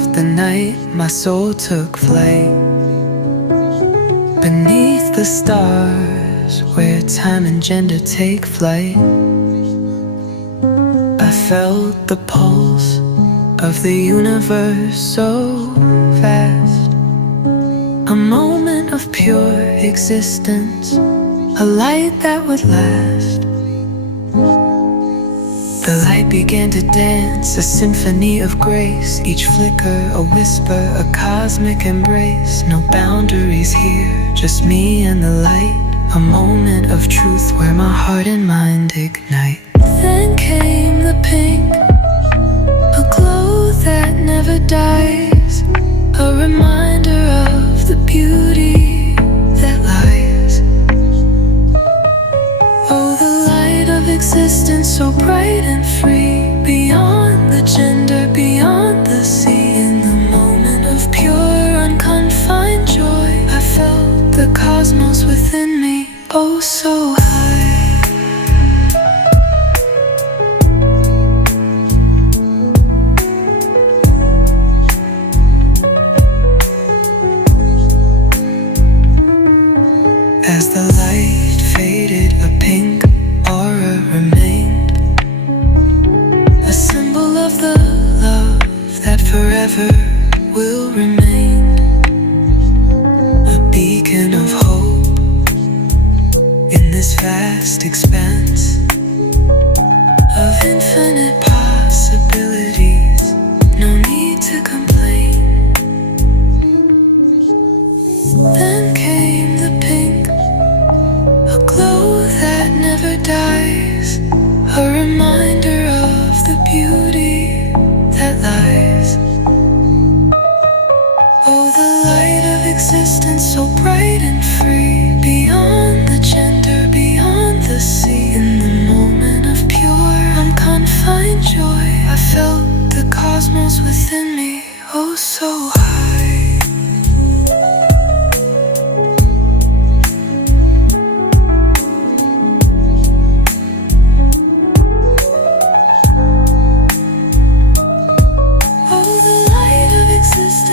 of the night, my soul took flight beneath the stars, where time and gender take flight. I felt the pulse of the universe so fast, a moment of pure existence, a light that would last. The light began to dance, a symphony of grace, each flicker a whisper, a cosmic embrace. No boundaries here, just me and the light, a moment of truth where my heart and mind ignite. Then came the pink, a glow that never dies, a reminder of the beauty that lies. Oh, the light of existence, so bright and free, beyond the gender, beyond the sea. In the moment of pure, unconfined joy, I felt the cosmos within me, oh so high. As the light faded, a pink aura remained, a symbol of the love that forever will remain, a beacon of hope in this vast expanse of infinite possibilities. No need to complain. Then came the pink, a glow that never dies, a reminder of the beauty that lies. Oh, the light of existence, so bright and free, beyond the gender, beyond the sea. In the moment of pure, unconfined joy, I felt the cosmos within me, oh so high.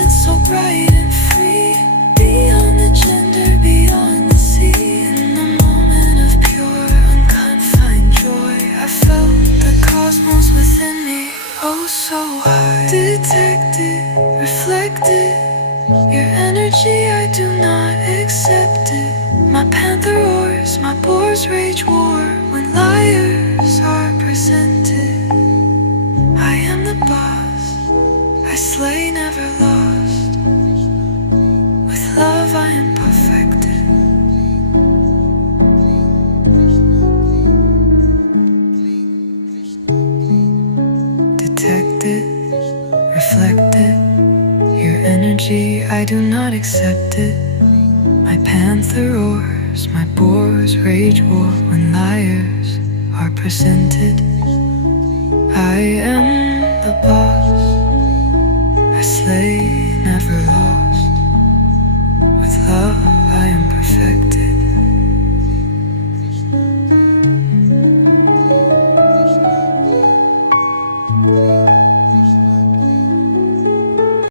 So bright and free, beyond the gender, beyond the sea. In the moment of pure, unconfined joy, I felt the cosmos within me, oh so high. Detected, reflected, your energy, I do not accept it. My panther roars, my boars rage war, when liars are presented. I am the boss, I slay, never lost. Love I am perfected. Detected, reflected, your energy, I do not accept it. My panther roars, my boars rage war, when liars are presented. I am the boss, I slay, never lost. With love I am perfect.